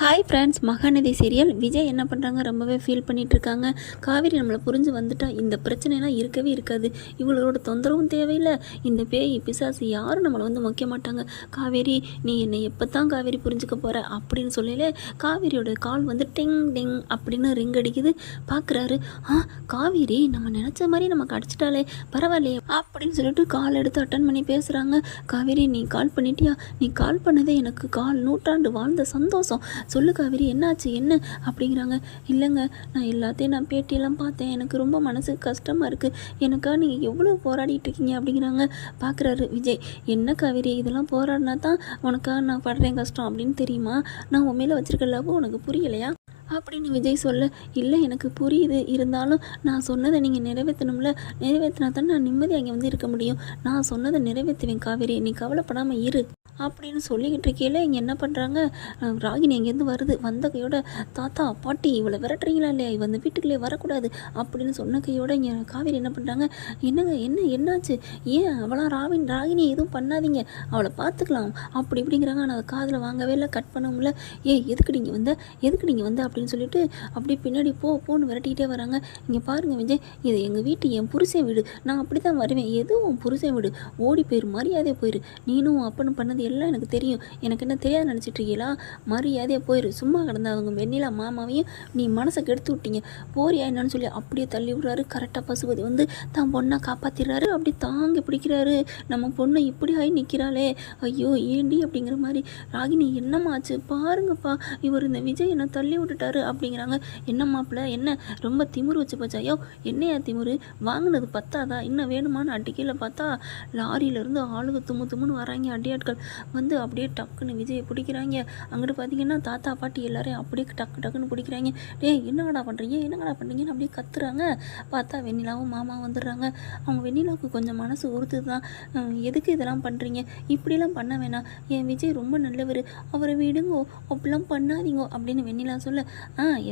Hi friends, Mahanadi serial. Vijay என்ன பண்ணுறாங்க, ரொம்பவே ஃபீல் பண்ணிகிட்ருக்காங்க. காவேரி நம்மளை புரிஞ்சு வந்துட்டா இந்த பிரச்சனைலாம் இருக்கவே இருக்காது. இவளோட தொந்தரவும் தேவையில்லை, இந்த பேய் பிசாசு யாரும் நம்மளை வந்து முக்கிய மாட்டாங்க. காவேரி, நீ என்னை எப்போ தான் காவேரி புரிஞ்சுக்க போகிற அப்படின்னு சொல்லல, காவேரியோட கால் வந்து டிங் டிங் அப்படின்னு ரிங் அடிக்குது. பார்க்குறாரு, காவேரி நம்ம நினச்ச மாதிரி நமக்கு அடிச்சிட்டாலே பரவாயில்லையே அப்படின்னு சொல்லிட்டு கால் எடுத்து அட்டன் பண்ணி பேசுகிறாங்க. காவேரி, நீ கால் பண்ணிட்டியா? நீ கால் பண்ணதே எனக்கு நூற்றாண்டு வாழ்ந்த சந்தோஷம். சொல்லு காவேரி, என்னாச்சு என்ன அப்படிங்கிறாங்க. இல்லைங்க, நான் பேட்டியெல்லாம் பார்த்தேன், எனக்கு ரொம்ப மனசுக்கு கஷ்டமாக இருக்குது. எனக்கா நீங்கள் எவ்வளோ போராடிட்டு இருக்கீங்க அப்படிங்கிறாங்க. பார்க்குறாரு விஜய், என்ன காவேரி இதெல்லாம் போராடினா தான் உனக்கா நான் படுறேன் கஷ்டம் அப்படின்னு தெரியுமா? நான் உன் மேலே வச்சுருக்க லவ் உனக்கு புரியலையா அப்படின்னு விஜய் சொல்ல, இல்லை எனக்கு புரியுது, இருந்தாலும் நான் சொன்னதை நீங்கள் நிறைவேற்றணும்ல, நிறைவேற்றினா தான் நான் நிம்மதியாக அங்கே வந்து இருக்க முடியும். நான் சொன்னதை நிறைவேற்றுவேன் காவேரி, நீ கவலைப்படாமல் இரு அப்படின்னு சொல்லிக்கிட்டு இருக்கையில் இங்கே என்ன பண்ணுறாங்க, ராகினி அங்கேருந்து வருது. வந்த கையோட, தாத்தா பாட்டி இவளை விரட்டுறீங்களா இல்லையா, இவ அந்த வீட்டுக்குள்ளே வரக்கூடாது அப்படின்னு சொன்ன கையோட இங்கே காவேரி என்ன பண்ணுறாங்க, என்னங்க என்னாச்சு, ஏன் ராகினி எதுவும் பண்ணாதீங்க, அவளை பார்த்துக்கலாம் அப்படி இப்படிங்கிறாங்க. ஆனால் அதை காதில் வாங்கவே இல்லை, கட் பண்ணவும்ல. எதுக்கு நீங்கள் வந்த அப்படின்னு சொல்லிட்டு அப்படியே பின்னாடி போன்னு விரட்டிக்கிட்டே வராங்க. இங்கே பாருங்கள் விஜய், இது எங்கள் வீட்டு என் புருஷன் வீடு, நான் அப்படி தான் வருவேன், எதுவும் புருஷன் வீடு, ஓடி போயிரு, மரியாதையாக போயிரு, நீனும் அப்பன்னு பண்ணது எல்லாம் எனக்கு தெரியும், எனக்கு என்ன தெரியாது நினச்சிட்டு இருக்கீங்களா, மரியாதையாக போயிரு, சும்மா கிடந்த அவங்க வெண்ணிலா மாமாவையும் நீ மனசை கெடுத்து விட்டீங்க, போறியா என்னன்னு சொல்லி அப்படியே தள்ளி விடுறாரு. கரெக்டாக பசுபதி வந்து தான் பொண்ணை காப்பாற்றிடுறாரு. அப்படி தாங்கி பிடிக்கிறாரு. நம்ம பொண்ணை இப்படி ஆகி நிற்கிறாளே, ஐயோ ஏண்டி அப்படிங்கிற மாதிரி. ராகினி, என்னம்மாச்சு பாருங்கப்பா, இவர் இந்த விஜய் என்ன தள்ளி விட்டுட்டாரு அப்படிங்கிறாங்க. என்ன மாப்பிள்ள, என்ன ரொம்ப திமிரு வச்சு போச்சா? ஐயோ என்னையா திமிரு, வாங்கினது பத்தாதா, இன்னும் வேணுமான்னு அடிக்கையில் பார்த்தா லாரியிலேருந்து ஆளுக தும்முன்னு வராங்க. அடியாட்கள் வந்து அப்படியே டக்குன்னு விஜயை பிடிக்கிறாங்க. அங்கிட்டு பார்த்தீங்கன்னா தாத்தா பாட்டி எல்லாரையும் அப்படியே டக்குன்னு பிடிக்கிறாங்க. என்னங்கடா பண்ணுறீங்கன்னு அப்படியே கத்துறாங்க. பார்த்தா வெண்ணிலாவும் மாமாவும் வந்துடுறாங்க. அவங்க வெண்ணிலாவுக்கு கொஞ்சம் மனசு உறுத்து தான், எதுக்கு இதெல்லாம் பண்ணுறீங்க, இப்படிலாம் பண்ண வேணாம், என் விஜய் ரொம்ப நல்லவர், அவரை விடுங்கோ, அப்படிலாம் பண்ணாதீங்கோ அப்படின்னு வெண்ணிலா சொல்ல,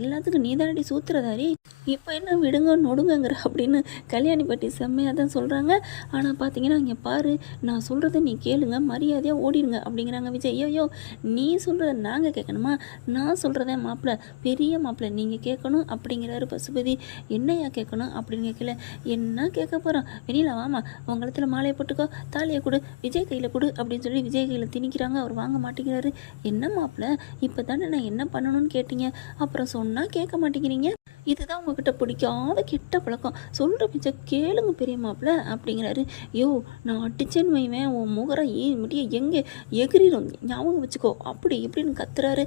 எல்லாத்துக்கும் நீதானடி சூத்திரதாரி, இப்போ என்ன விடுங்க நொடுங்கங்கிற அப்படின்னு கல்யாணி பாட்டி செம்மையாக தான் சொல்கிறாங்க. ஆனால் பார்த்தீங்கன்னா இங்கே பாரு, நான் சொல்கிறத நீ கேளுங்க, மரியாதையாக ஓடிடுங்க அப்படிங்கிறாங்க விஜய். ஐயோ நீ சொல்கிறத நாங்கள் கேட்கணுமா, நான் சொல்கிறத மாப்பிள்ளை, பெரிய மாப்பிள்ளை நீங்கள் கேட்கணும் அப்படிங்கிறாரு பசுபதி. என்னையா கேட்கணும் அப்படின்னு கேட்கல, என்ன கேட்க போகிறோம், வெளியில் வாமா, உங்களத்தில் மாலையை போட்டுக்கோ, தாலியை கொடு, விஜய் கையில் கொடு அப்படின்னு சொல்லி விஜய் கையில் திணிக்கிறாங்க. அவர் வாங்க மாட்டேங்கிறாரு. என்ன மாப்பிள்ளை, இப்போ தானே நான் என்ன பண்ணணும்னு கேட்டீங்க, அப்புறம் சொன்னால் கேட்க மாட்டேங்கிறீங்க, இதுதான் உங்ககிட்ட பிடிக்காத கெட்ட பழக்கம், சொல்கிற பிச்சை கேளுங்க பெரிய மாப்பிள்ள அப்படிங்கிறாரு. நான் அடிச்சேன்னு வைவேன், உன் முகரம் முடிய எங்கே எகிரிடும், ஞாபகம் வச்சுக்கோ அப்படி இப்படின்னு கத்துறாரு.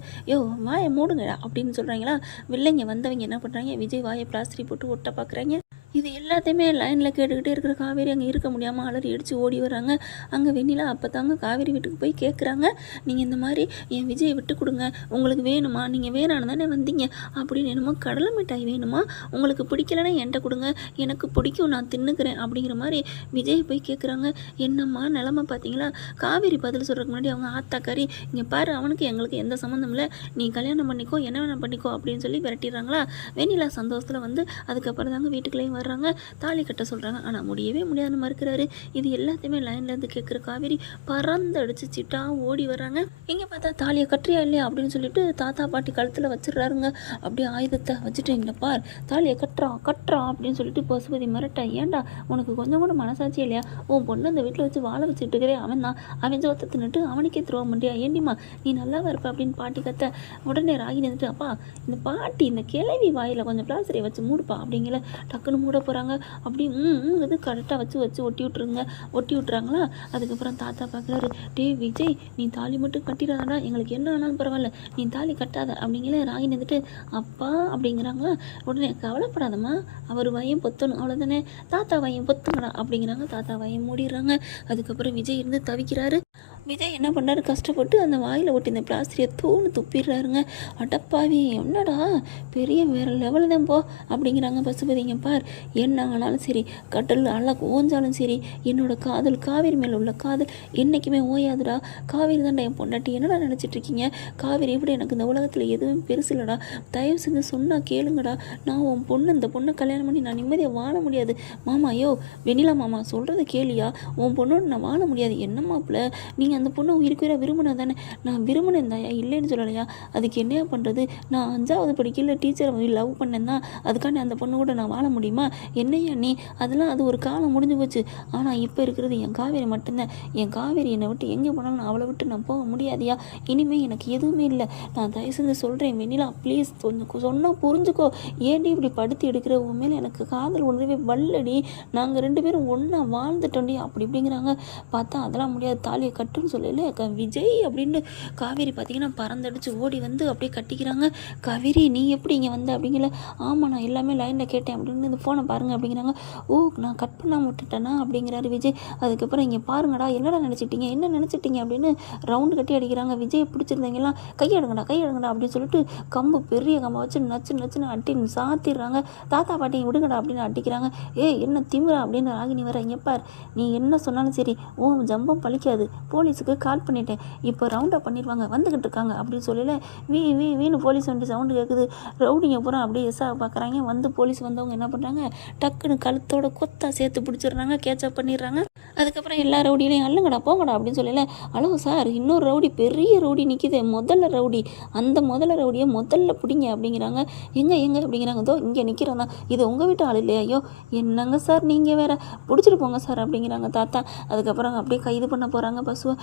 வாயை மூடுங்க அப்படின்னு சொல்கிறாங்களா. வில்லைங்க வந்தவங்க என்ன பண்ணுறாங்க, விஜய் வாயை பிளாஸ்டரி போட்டு ஒட்ட பார்க்குறாங்க. இது எல்லாத்தையுமே லைனில் கேட்டுக்கிட்டே இருக்கிற காவேரி அங்கே இருக்க முடியாமல் அலறி அடித்து ஓடி வராங்க. அங்கே வெண்ணிலா அப்போ தாங்க காவேரி வீட்டுக்கு போய் கேட்குறாங்க, நீங்கள் இந்த மாதிரி என் விஜயை விட்டு கொடுங்க, உங்களுக்கு வேணுமா, நீங்கள் வேணான்னு தானே வந்தீங்க அப்படின்னு, என்னமோ கடலை மிட்டாய் வேணுமா, உங்களுக்கு பிடிக்கலன்னா என்கிட்ட கொடுங்க, எனக்கு பிடிக்கும் நான் தின்னுக்கிறேன் அப்படிங்கிற மாதிரி விஜய் போய் கேட்குறாங்க. என்னம்மா நிலமை பார்த்தீங்களா. காவேரி பதில் சொல்கிறதுக்கு முன்னாடி அவங்க ஆத்தாக்காரி, இங்கே பாரு, அவனுக்கு எங்களுக்கு எந்த சம்மந்தம் இல்லை, நீ கல்யாணம் பண்ணிக்கோ, என்ன வேணால் பண்ணிக்கோ அப்படின்னு சொல்லி விரட்டிடுறாங்களா. வெண்ணிலா சந்தோஷத்தில் வந்து அதுக்கப்புறம் தாங்க வீட்டுக்குள்ளேயும் வர்றாங்க, தாலி கட்ட சொல்கிறாங்க. ஆனால் முடியவே முடியாதுன்னு மறுக்கிறாரு. இது எல்லாத்தையுமே லைன்லேருந்து கேட்குற காவேரி பறந்து அடிச்சு சிட்டா ஓடி வர்றாங்க. இங்கே பார்த்தா தாலியை கட்டுறியா இல்லையா அப்படின்னு சொல்லிட்டு தாத்தா பாட்டி கழுத்தில் வச்சிடுறாருங்க. அப்படியே ஆயுதத்தை வச்சுட்டு, இங்கே பார், தாலியை கட்டுறான் அப்படின்னு சொல்லிட்டு பசுபதி மிரட்டா. ஏன்டா உனக்கு கொஞ்சம் கூட மனசாட்சி இல்லையா, உன் பொண்ணு அந்த வீட்டில் வச்சு வாழ வச்சுட்டு இருக்கிறே, அவன் ஜோத்தை தின்னுட்டு அவனுக்கே துரோகம் பண்ணியா, ஏண்டிமா நீ நல்லாவா இருப்ப அப்படின்னு பாட்டி கத்த. உடனே ராகி நின்றுட்டு, அப்பா இந்த பாட்டி இந்த கிளவி வாயில் கொஞ்சம் பிளாஸ்டரை வச்சு மூடுப்பா அப்படிங்கிற டக்குன்னு மூட போகிறாங்க. அப்படி இது கரெக்டாக வச்சு ஒட்டி விட்டுறாங்களா. அதுக்கப்புறம் தாத்தா பார்க்குறாரு, விஜய் நீ தாலி மட்டும் கட்டிடாதடா, எங்களுக்கு என்ன ஆனாலும் பரவாயில்ல, நீ தாலி கட்டாத அப்படிங்கிற. ராகி நின்றுட்டு, அப்பா அப்படிங்கிறாங்களா. உடனே கவலைப்படாதம்மா, அவர் வாயும் பொத்தணும் அவ்வளோதானே, தாத்தா வாயும் பொத்துங்கடா அப்படிங்கிறாங்க. தாத்தா வாயும் மூடிடுறாங்க. அதுக்கப்புறம் விஜய் இருந்து தவிக்கிறாரு. விஜய் என்ன பண்ணாரு, கஷ்டப்பட்டு அந்த வாயில் ஒட்டி இந்த பிளாஸ்டியை துப்பிடுறாருங்க. அடப்பாவி, என்னடா பெரிய வேறு லெவலில் தான் போ அப்படிங்கிறாங்க பசுபதிங்க. பார், என்ன ஆனாலும் சரி, கட்டல் அழகு ஓஞ்சாலும் சரி, என்னோட காதல் காவேரி மேலே உள்ள காதல் என்றைக்குமே ஓயாதுடா. காவேரி தான்டா என் பொண்டாட்டி, என்னடா நினச்சிட்ருக்கீங்க, காவேரி எப்படி எனக்கு இந்த உலகத்தில் எதுவும் பெருசு இல்லைடா, தயவு செஞ்சு சொன்னால் கேளுங்கடா, நான் உன் பொண்ணு, இந்த பொண்ணை கல்யாணம் பண்ணி நான் நிம்மதியாக வாழ முடியாது மாமா. வெண்ணிலா மாமா சொல்கிறத கேளியா, உன் பொண்ணோட நான் வாழ முடியாது. என்ன மாப்பிள்ள, நீங்கள் அந்த பொண்ணை உயிருக்குயிராக விரும்பினா தானே? நான் விரும்பினேன் தாயா, இல்லைன்னு சொல்லலையா? அதுக்கு என்னையா பண்ணுறது? நான் 5வது படிக்கல டீச்சரை லவ் பண்ணேன் தான், அதுக்காண்டி அந்த பொண்ணு கூட நான் வாழ முடியுமா? என்னையா நீ? அதெல்லாம் அது ஒரு காலம் முடிஞ்சு போச்சு. ஆனால் இப்போ இருக்கிறது என் காவேரி மட்டும்தான். என் காவேரி என்னை விட்டு எங்கே போனாலும் நான் அவளை விட்டு நான் போக முடியாதியா. இனிமேல் எனக்கு எதுவுமே இல்லை. நான் தயவு செஞ்சு சொல்கிறேன் வெண்ணிலா, ப்ளீஸ் கொஞ்சம் சொன்னால் புரிஞ்சுக்கோ. ஏன்டி இப்படி படுத்தி எடுக்கிற? உன் மேலே எனக்கு காதல் உணர்வே வல்லடி. நாங்கள் 2 பேரும் ஒன்றா வாழ்ந்துட்டோண்டி அப்படி இப்படிங்கிறாங்க. பார்த்தா அதெல்லாம் முடியாது, தாலியை கட்டுன்னு சொல்லல விஜய் அப்படின்னு காவேரி பார்த்தீங்கன்னா பறந்தடிச்சு ஓடி வந்து அப்படியே கட்டிக்கிறாங்க. காவேரி நீ எப்படி இங்கே வந்த அப்படிங்கல. ஆமாம் நான் எல்லாமே லைனில் கேட்டேன் அப்படின்னு, இந்த ஃபோனை பாருங்கள் அப்படிங்கிறாங்க. ஓ நான் கட் பண்ணாமல் விட்டுட்டேனா அப்படிங்கிறாரு விஜய். அதுக்கப்புறம் இங்கே பாருங்கடா, என்னடா நினச்சிட்டீங்க, என்ன நினச்சிட்டீங்க அப்படின்னு ரவுண்டு கட்டி அடிக்கிறாங்க. விஜய் பிடிச்சிருந்தவங்கலாம் கையெடுங்கடா அப்படின்னு சொல்லிட்டு கம்பு பெரிய கம்பை வச்சு நச்சுன்னு அட்டி சாத்திடுறாங்க. தாத்தா பாட்டியை விடுங்கடா அப்படின்னு அடிக்கிறாங்க. என்ன திமிரா அப்படின்னு ராகினி வர. இங்கே பார், நீ என்ன சொன்னாலும் சரி ஜம்பம் பழிக்காது, போலீஸுக்கு கால் பண்ணிட்டேன், இப்போ ரவுண்டப் பண்ணிடுவாங்க, வந்துக்கிட்டு இருக்காங்க அப்படின்னு சொல்லல. வீணு போலீஸ் வண்டி சவுண்டு கேட்குது. ரவுடிங்க பூரா அப்படியே எஸ்ஸாக பார்க்குறாங்க. வந்து போலீஸ் வந்தவங்க என்ன பண்ணுறாங்க, டக்குன்னு கழுத்தோட கொத்தா சேர்த்து பிடிச்சிடுறாங்க, கேட்சப் பண்ணிடுறாங்க. அதுக்கப்புறம் எல்லா ரவுடியிலையும் அல்லங்கடா போங்கடா அப்படின்னு சொல்லல. ஹலோ சார், இன்னொரு ரவுடி, பெரிய ரவுடி நிற்கிது, முதல்ல ரவுடி, அந்த முதல்ல ரவுடியை முதல்ல பிடிங்க அப்படிங்கிறாங்க. எங்கே அப்படிங்கிறாங்க. இதோ இங்கே நிற்கிறோம் தான், இது உங்கள் வீட்டு ஆள் இல்லையா? ஐயோ என்னங்க சார் நீங்கள் வேற, பிடிச்சிட்டு போங்க சார் அப்படிங்கிறாங்க தாத்தா. அதுக்கப்புறம் அப்படியே கைது பண்ண போகிறாங்க பசுவை.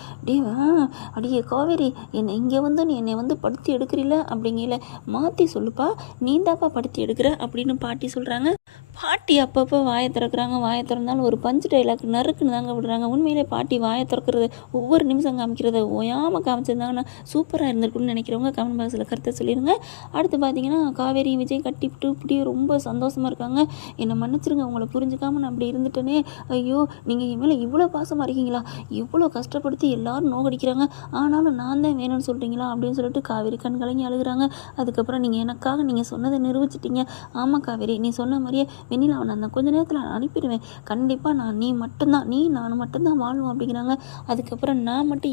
அடியே காவேரி, என்னை இங்கே வந்து நீ என்னை வந்து படுத்தி எடுக்கிறீல அப்படிங்கல, மாற்றி சொல்லுப்பா, நீ தாப்பா படுத்தி எடுக்கிற அப்படின்னு பாட்டி சொல்கிறாங்க. பாட்டி அப்பப்போ வாயை திறக்கிறாங்க. வாயை திறந்தாலும் ஒரு பஞ்சு டைலாக் நறுக்குன்னு தாங்க விடுறாங்க. உண்மையிலே பாட்டி வாயை திறக்கிறது ஒவ்வொரு நிமிஷம் காமிக்கிறத ஓயாமல் காமிச்சிருந்தாங்கன்னா சூப்பராக இருந்திருக்குன்னு நினைக்கிறவங்க கமெண்ட் பாக்ஸில் கருத்தை சொல்லிடுங்க. அடுத்து பார்த்தீங்கன்னா காவேரி விஜய் கட்டிவிட்டு இப்படி ரொம்ப சந்தோஷமாக இருக்காங்க. என்னை மன்னிச்சிருங்க, உங்களை புரிஞ்சுக்காமல் நான் அப்படி இருந்துட்டேனே. ஐயோ நீங்கள் என் மேலே இவ்வளோ பாசமாக இருக்கீங்களா, இவ்வளோ கஷ்டப்படுத்தி எல்லாரும் நோகடிக்கிறாங்க, ஆனாலும் நான் தான் வேணும்னு சொல்கிறீங்களா அப்படின்னு சொல்லிட்டு காவேரி கண் கலங்கி அழுகுறாங்க. அதுக்கப்புறம் நீங்கள் எனக்காக நீங்கள் சொன்னதை நிரூபிச்சிட்டீங்க. ஆமாம் காவேரி, நீ சொன்ன மாதிரியே வெண்ணிலாவை நான் கொஞ்ச நேரத்தில் அனுப்பிடுவேன், கண்டிப்பாக நீ மட்டும்தான், நான் மட்டும்தான் வாழ்வோம் அப்படிங்கிறாங்க. அதுக்கப்புறம் நான் மட்டும்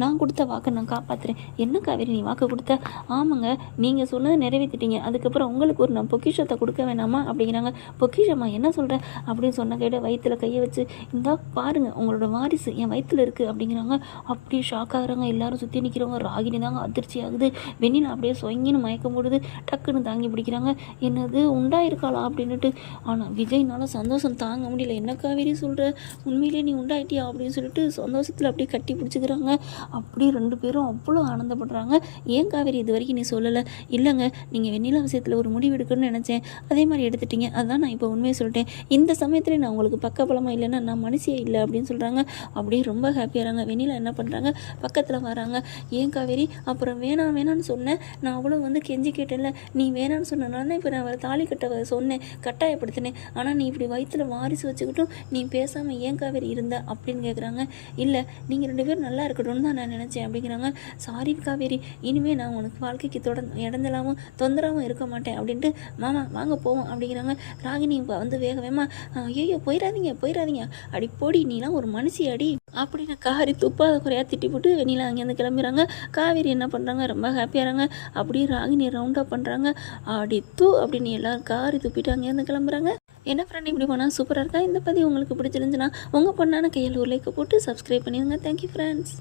நான் கொடுத்த வாக்கை நான் காப்பாற்றுறேன். என்ன காவேரி நீ வாக்கு கொடுத்த? ஆமாங்க, நீங்கள் சொன்னதை நிறைவேற்றிட்டீங்க, அதுக்கப்புறம் உங்களுக்கு ஒரு நான் பொக்கிஷத்தை கொடுக்க வேணாமா அப்படிங்கிறாங்க. பொக்கிஷமா, என்ன சொல்கிறேன் அப்படின்னு சொன்ன கேட்ட வயிற்றில் கையை வச்சு, இந்தா பாருங்கள் உங்களோட வாரிசு என் வயிற்றில் இருக்குது அப்படிங்கிறாங்க. அப்படியே ஷாக் ஆகுறாங்க எல்லாரும் சுற்றி நிற்கிறவங்க. ராகினி தாங்க அதிர்ச்சி ஆகுது. வெண்ணிலா அப்படியே சொங்கின்னு மயக்கம் போடுது. டக்குன்னு தாங்கி பிடிக்கிறாங்க. என்னது உண்டாயிருக்காளா அப்படின்னுட்டு. ஆனால் விஜய்னால சந்தோஷம் தாங்க முடியல. என்ன காவேரி சொல்கிற, உண்மையிலே நீ உண்டாயிட்டியா அப்படின்னு சொல்லிட்டு சந்தோஷத்தில் அப்படியே கட்டி பிடிச்சிக்கிறாங்க. அப்படியே 2 பேரும் அவ்வளோ ஆனந்தப்படுறாங்க. ஏன் காவேரி இது வரைக்கும் நீ சொல்லலை? இல்லைங்க, நீங்கள் வெண்ணிலா விஷயத்தில் ஒரு முடிவு எடுக்கணும்னு நினச்சேன், அதே மாதிரி எடுத்துட்டீங்க, அதுதான் நான் இப்போ உண்மையை சொல்லிட்டேன். இந்த சமயத்தில் நான் உங்களுக்கு பக்கபலமாக இல்லைன்னா நான் மனுஷியே இல்லை அப்படின்னு சொல்கிறாங்க. அப்படியே ரொம்ப ஹாப்பியாகிறாங்க. வெண்ணிலா என்ன பண்ணுறாங்க, பக்கத்தில் வராங்க. ஏன் காவேரி, அப்புறம் வேணான்னு சொன்னேன், நான் அவ்வளோ வந்து கெஞ்சி கேட்டேன்ல, நீ வேணான்னு சொன்னனால தான் இப்போ நான் அவரை தாலி கட்ட சொன்னேன், கட்டாயப்படுத்தினேன், ஆனால் நீ இப்படி வயிற்றில் வாரிசு வச்சுக்கிட்டும் நீ பேசாமல் ஏன் காவேரி இருந்த அப்படின்னு கேட்குறாங்க. இல்லை, நீங்கள் 2 பேரும் நல்லா இருக்கணும்னு தான் நான் நினச்சேன் அப்படிங்கிறாங்க. சாரி காவேரி, இனிமேல் நான் உனக்கு வாழ்க்கைக்கு இடைஞ்சலாகவும் தொந்தரவும் இருக்க மாட்டேன் அப்படின்ட்டு மாமா வாங்க போவோம் அப்படிங்கிறாங்க. ராகினி இப்போ வந்து வேகமா, ஐயோ போயிடாதீங்க அடி போடி, நீலாம் ஒரு மனுஷி அடி அப்படின்னு காரி துப்பாத குறையா திட்டி போட்டு வெண்ணிலா அங்கேருந்து கிளம்புறாங்க. காவேரி என்ன பண்ணுறாங்க, ரொம்ப ஹாப்பியாகிறாங்க. அப்படியே ராகினி ரவுண்டப் பண்ணுறாங்க. அப்படின்னு எல்லாரும் காரி துப்பிட்டு அங்கேருந்து கிளம்புறாங்க. என்ன ஃப்ரெண்ட் இப்படி போனால் சூப்பராக இருக்கா? இந்த பதிவு உங்களுக்கு பிடிச்சிருந்துச்சுன்னா உங்கள் பொண்ணான கையில் ஒரு லைக்கை போட்டு சப்ஸ்கிரைப் பண்ணிடுங்க. Thank you friends.